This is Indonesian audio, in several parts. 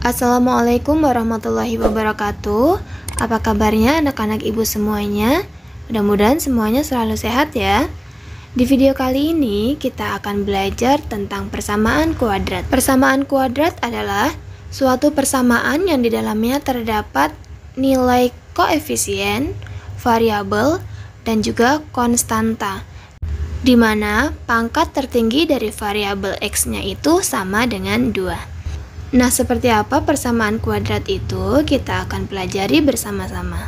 Assalamualaikum warahmatullahi wabarakatuh. Apa kabarnya anak-anak ibu semuanya? Mudah-mudahan semuanya selalu sehat ya. Di video kali ini kita akan belajar tentang persamaan kuadrat. Persamaan kuadrat adalah suatu persamaan yang di dalamnya terdapat nilai koefisien, variabel, dan juga konstanta, di mana pangkat tertinggi dari variabel x-nya itu sama dengan 2. Nah, seperti apa persamaan kuadrat itu kita akan pelajari bersama-sama.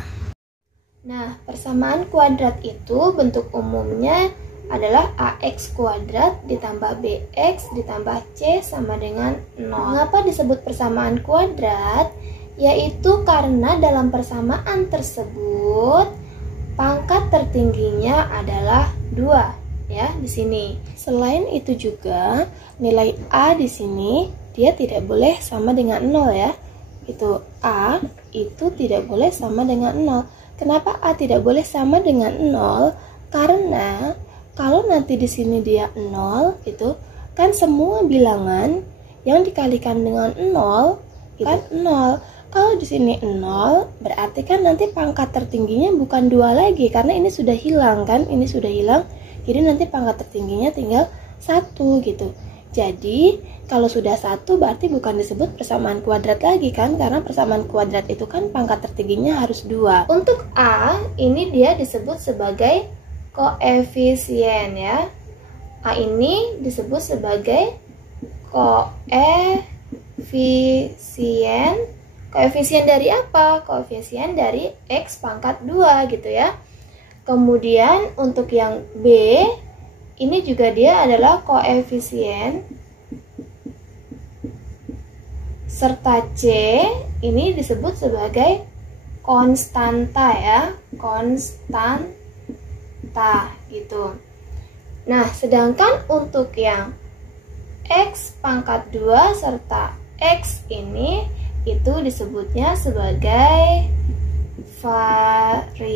Nah, persamaan kuadrat itu bentuk umumnya adalah ax kuadrat ditambah bx ditambah c sama dengan 0. Mengapa disebut persamaan kuadrat? Yaitu karena dalam persamaan tersebut pangkat tertingginya adalah 2 ya di sini. Selain itu juga nilai a di sini dia tidak boleh sama dengan 0 ya. Itu A itu tidak boleh sama dengan 0. Kenapa A tidak boleh sama dengan 0? Karena kalau nanti di sini dia 0 gitu, kan semua bilangan yang dikalikan dengan 0 itu kan 0. Kalau di sini 0, berarti kan nanti pangkat tertingginya bukan 2 lagi karena ini sudah hilang kan? Ini sudah hilang. Jadi nanti pangkat tertingginya tinggal 1 gitu. Jadi, kalau sudah 1 berarti bukan disebut persamaan kuadrat lagi kan? Karena persamaan kuadrat itu kan pangkat tertingginya harus 2. Untuk A, ini dia disebut sebagai koefisien ya. A ini disebut sebagai koefisien. Koefisien dari apa? Koefisien dari X pangkat 2 gitu ya. Kemudian untuk yang B, ini juga dia adalah koefisien serta C ini disebut sebagai konstanta ya, konstanta gitu. Nah, sedangkan untuk yang X pangkat 2 serta X ini itu disebutnya sebagai variabel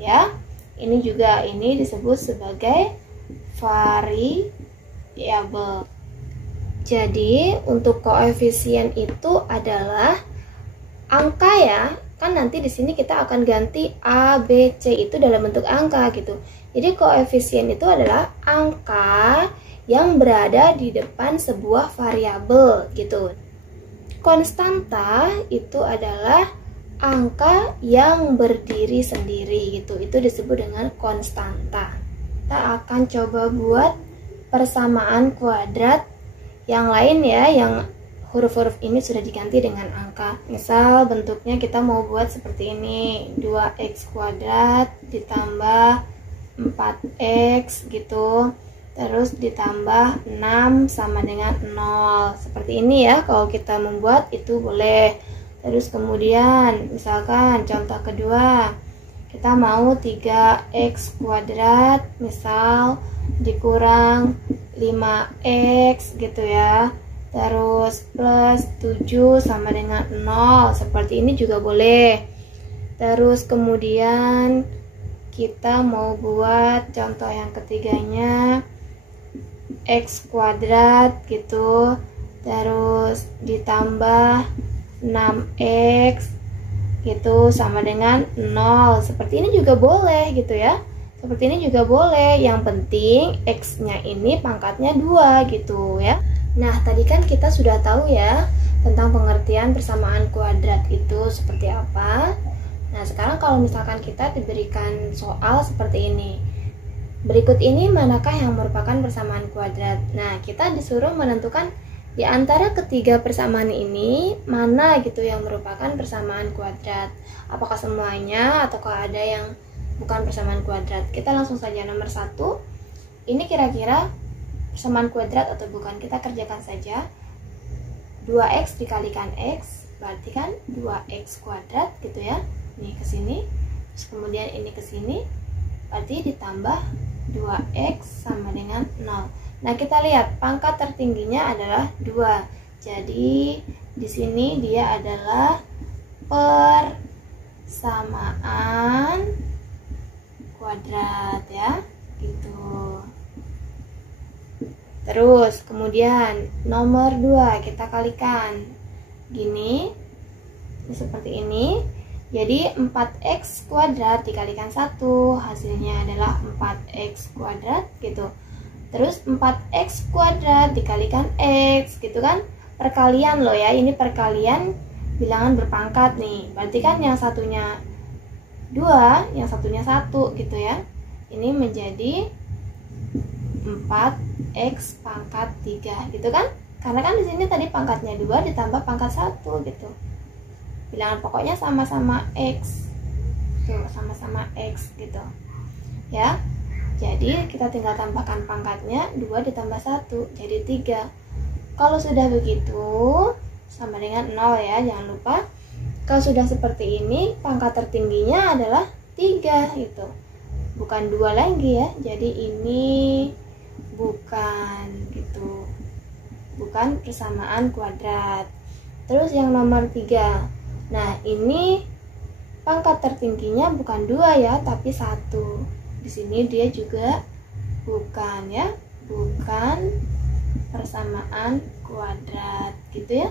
ya. Ini juga disebut sebagai variabel. Jadi untuk koefisien itu adalah angka ya. Kan nanti di sini kita akan ganti A, B, C itu dalam bentuk angka gitu. Jadi koefisien itu adalah angka yang berada di depan sebuah variabel gitu. Konstanta itu adalah angka yang berdiri sendiri gitu. Itu disebut dengan konstanta. Kita akan coba buat persamaan kuadrat yang lain ya, yang huruf-huruf ini sudah diganti dengan angka. Misal bentuknya kita mau buat seperti ini, 2x kuadrat ditambah 4x gitu, terus ditambah 6 sama dengan 0. Seperti ini ya, kalau kita membuat itu boleh. Terus kemudian misalkan contoh kedua, kita mau 3x kuadrat misal dikurang 5x gitu ya, terus plus 7 sama dengan 0. Seperti ini juga boleh. Terus kemudian kita mau buat contoh yang ketiganya, x kuadrat gitu, terus ditambah 6x gitu sama dengan 0. Seperti ini juga boleh gitu ya. Seperti ini juga boleh. Yang penting x-nya ini pangkatnya 2 gitu ya. Nah, tadi kan kita sudah tahu ya tentang pengertian persamaan kuadrat itu seperti apa. Nah, sekarang kalau misalkan kita diberikan soal seperti ini, berikut ini manakah yang merupakan persamaan kuadrat? Nah, kita disuruh menentukan di antara ketiga persamaan ini, mana gitu yang merupakan persamaan kuadrat? Apakah semuanya ataukah ada yang bukan persamaan kuadrat? Kita langsung saja nomor 1. Ini kira-kira persamaan kuadrat atau bukan? Kita kerjakan saja. 2x dikalikan x, berarti kan 2x kuadrat gitu ya. Ini ke sini, terus kemudian ini ke sini, berarti ditambah 2x sama dengan 0. Nah, kita lihat pangkat tertingginya adalah 2. Jadi di sini dia adalah persamaan kuadrat ya, gitu. Terus kemudian nomor 2 kita kalikan. gini. Ini seperti ini. Jadi 4x kuadrat dikalikan 1 hasilnya adalah 4x kuadrat gitu. Terus 4x kuadrat dikalikan x gitu kan. Perkalian loh ya, ini perkalian bilangan berpangkat nih. Berarti kan yang satunya 2, yang satunya 1 gitu ya. Ini menjadi 4x pangkat 3 gitu kan. Karena kan di sini tadi pangkatnya 2 ditambah pangkat 1 gitu. Bilangan pokoknya sama-sama x. Tuh, sama-sama x gitu. Ya. Jadi kita tinggal tambahkan pangkatnya 2 ditambah 1 jadi 3. Kalau sudah begitu sama dengan 0 ya, jangan lupa. Kalau sudah seperti ini, pangkat tertingginya adalah 3 gitu. Bukan 2 lagi ya. Jadi ini bukan gitu. Bukan persamaan kuadrat. Terus yang nomor 3. Nah, ini pangkat tertingginya bukan 2 ya, tapi 1. Di sini dia juga bukan ya, bukan persamaan kuadrat gitu ya.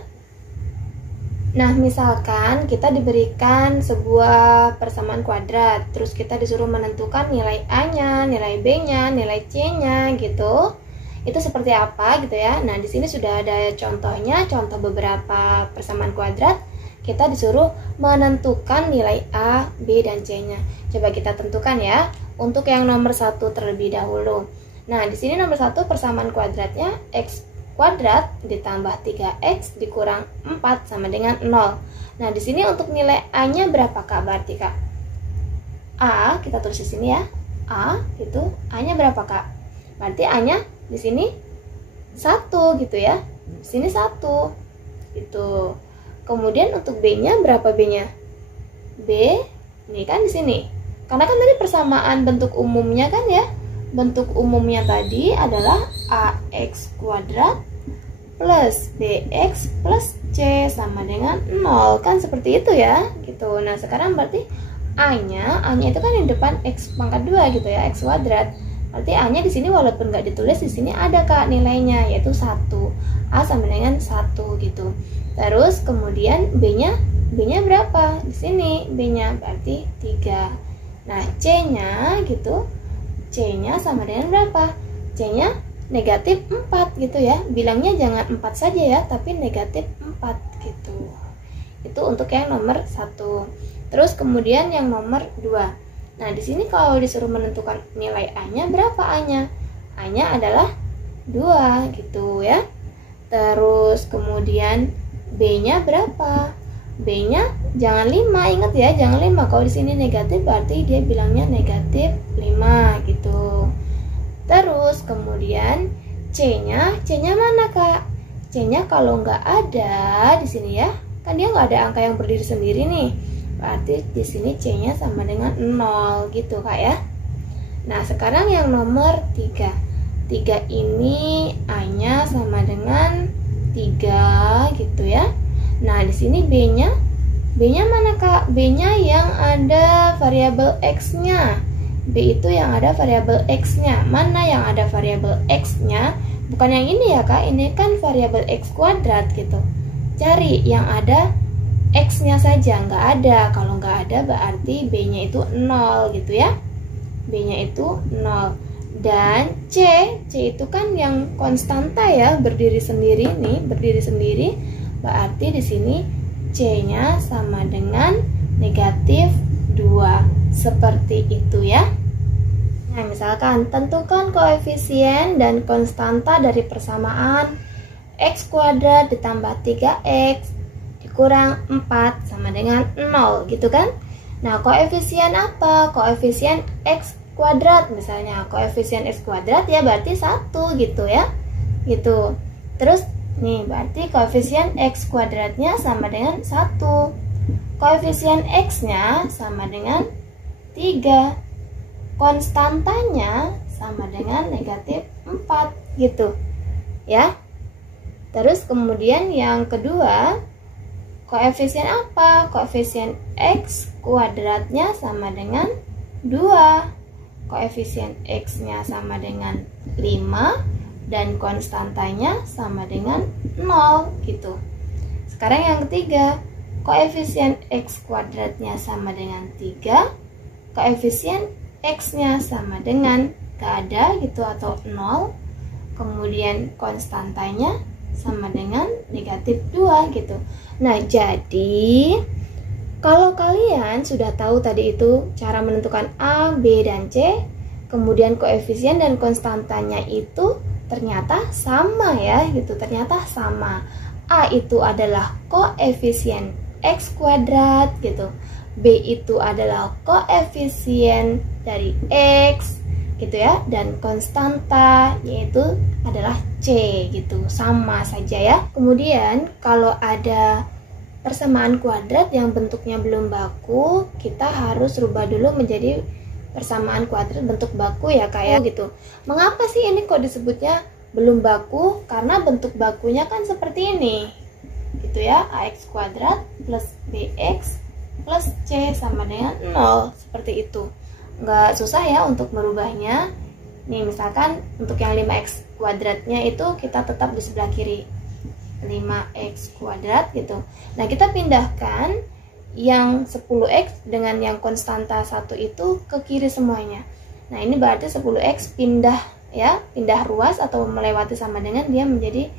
Nah, misalkan kita diberikan sebuah persamaan kuadrat, terus kita disuruh menentukan nilai A-nya, nilai B-nya, nilai C-nya gitu. Itu seperti apa gitu ya. Nah, di sini sudah ada contohnya, contoh beberapa persamaan kuadrat. Kita disuruh menentukan nilai A, B, dan C-nya. Coba kita tentukan ya. Untuk yang nomor 1 terlebih dahulu. Nah, di sini nomor 1 persamaan kuadratnya x kuadrat ditambah 3x dikurang 4 sama dengan 0. Nah, di sini untuk nilai A-nya berapa Kak? Berarti Kak A, kita tulis di sini ya. A itu A-nya berapa Kak? Berarti A-nya di sini 1 gitu ya. Di sini 1. Gitu. Kemudian untuk B-nya berapa B-nya? B ini kan di sini. Karena kan tadi persamaan bentuk umumnya kan ya. Bentuk umumnya tadi adalah AX kuadrat plus BX plus C sama dengan 0. Kan seperti itu ya. Gitu. Nah, sekarang berarti A-nya itu kan yang depan X pangkat 2 gitu ya, X kuadrat. Berarti A-nya di sini walaupun nggak ditulis di sini ada Kak nilainya, yaitu 1. A sama dengan 1 gitu. Terus kemudian B-nya berapa? Di sini B-nya berarti 3. Nah, C-nya gitu. C-nya sama dengan berapa? C-nya negatif 4 gitu ya. Bilangnya jangan 4 saja ya, tapi negatif 4 gitu. Itu untuk yang nomor 1. Terus kemudian yang nomor 2. Nah, di sini kalau disuruh menentukan nilai A-nya berapa A-nya? A-nya adalah 2 gitu ya. Terus kemudian B-nya berapa? B-nya jangan 5, ingat ya, jangan 5. Kalau di sini negatif berarti dia bilangnya negatif 5 gitu. Terus kemudian C-nya mana Kak? C-nya kalau nggak ada di sini ya, kan dia nggak ada angka yang berdiri sendiri nih. Berarti di sini C-nya sama dengan 0 gitu Kak ya. Nah, sekarang yang nomor 3. 3 ini A-nya sama dengan 3 gitu ya. Nah, di sini B-nya mana Kak? B-nya yang ada variabel X-nya. B itu yang ada variabel X-nya. Mana yang ada variabel X-nya? Bukan yang ini ya Kak, ini kan variabel X kuadrat gitu. Cari yang ada X-nya saja, nggak ada. Kalau nggak ada berarti B-nya itu 0 gitu ya. B-nya itu 0. Dan C itu kan yang konstanta ya, berdiri sendiri nih, berdiri sendiri. Berarti di sini C-nya sama dengan negatif 2. Seperti itu ya. Nah, misalkan tentukan koefisien dan konstanta dari persamaan X kuadrat ditambah 3X dikurang 4 sama dengan 0 gitu kan. Nah, koefisien apa? Koefisien X kuadrat misalnya. Koefisien X kuadrat ya berarti 1 gitu ya. Gitu. Terus nih berarti koefisien X kuadratnya sama dengan 1. Koefisien X-nya sama dengan 3. Konstantanya sama dengan negatif 4 gitu ya. Terus kemudian yang kedua, koefisien apa? Koefisien X kuadratnya sama dengan 2. Koefisien X-nya sama dengan 5 dan konstantanya sama dengan 0 gitu. Sekarang yang ketiga, koefisien X kuadratnya sama dengan 3, koefisien X-nya sama dengan gak ada gitu atau 0, kemudian konstantanya sama dengan negatif 2 gitu. Nah, jadi kalau kalian sudah tahu tadi itu cara menentukan A, B, dan C, kemudian koefisien dan konstantanya itu ternyata sama ya gitu, ternyata sama. A itu adalah koefisien X kuadrat gitu, B itu adalah koefisien dari X gitu ya, dan konstanta yaitu adalah C gitu, sama saja ya. Kemudian kalau ada persamaan kuadrat yang bentuknya belum baku, kita harus rubah dulu menjadi persamaan kuadrat bentuk baku ya kayak gitu. Mengapa sih ini kok disebutnya belum baku? Karena bentuk bakunya kan seperti ini gitu ya, ax kuadrat plus bx plus c sama dengan 0, seperti itu. Nggak susah ya untuk merubahnya. Nih misalkan untuk yang 5x kuadratnya itu kita tetap di sebelah kiri, 5x kuadrat gitu. Nah, kita pindahkan yang 10x dengan yang konstanta 1 itu ke kiri semuanya. Nah, ini berarti 10x pindah ya, pindah ruas atau melewati sama dengan dia menjadi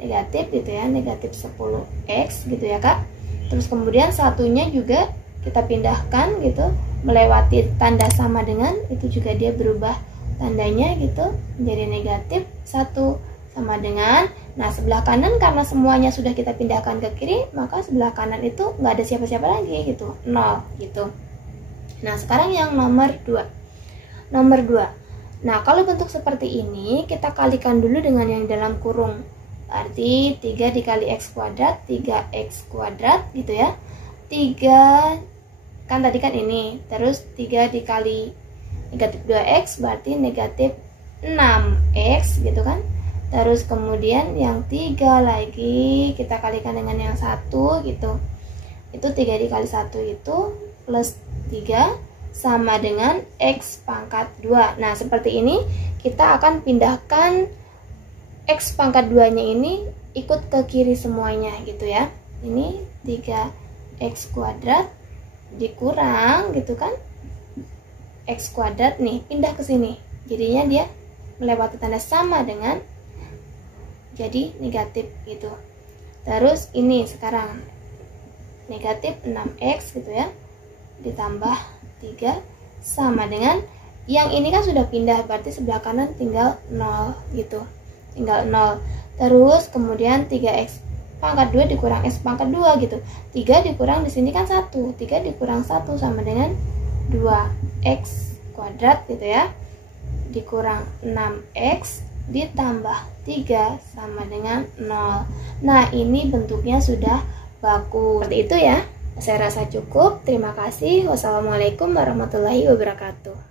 negatif gitu ya, negatif 10x gitu ya Kak. Terus kemudian satunya juga kita pindahkan gitu, melewati tanda sama dengan, itu juga dia berubah tandanya gitu menjadi negatif 1 sama dengan. Nah, sebelah kanan karena semuanya sudah kita pindahkan ke kiri, maka sebelah kanan itu nggak ada siapa-siapa lagi gitu, 0 gitu. Nah, sekarang yang nomor 2. Nomor 2. Nah, kalau bentuk seperti ini kita kalikan dulu dengan yang dalam kurung. Berarti 3 dikali x kuadrat, 3x kuadrat gitu ya. 3 kan tadi kan ini, terus 3 dikali negatif 2x berarti negatif 6x gitu kan. Terus kemudian yang 3 lagi kita kalikan dengan yang 1 gitu. Itu 3 dikali 1 itu plus 3 sama dengan x pangkat 2. Nah, seperti ini kita akan pindahkan x pangkat 2-nya ini ikut ke kiri semuanya gitu ya. Ini 3x kuadrat dikurang gitu kan, x kuadrat nih pindah ke sini. Jadinya dia melewati tanda sama dengan jadi negatif gitu. Terus ini sekarang negatif 6x gitu ya, ditambah 3 sama dengan yang ini kan sudah pindah, berarti sebelah kanan tinggal 0 gitu, tinggal 0. Terus kemudian 3x pangkat 2 dikurang x pangkat 2 gitu. 3 dikurang di sini kan 1, 3 dikurang 1 sama dengan 2x kuadrat gitu ya, dikurang 6x ditambah 3 sama dengan 0. Nah, ini bentuknya sudah baku. Seperti itu ya. Saya rasa cukup. Terima kasih. Wassalamualaikum warahmatullahi wabarakatuh.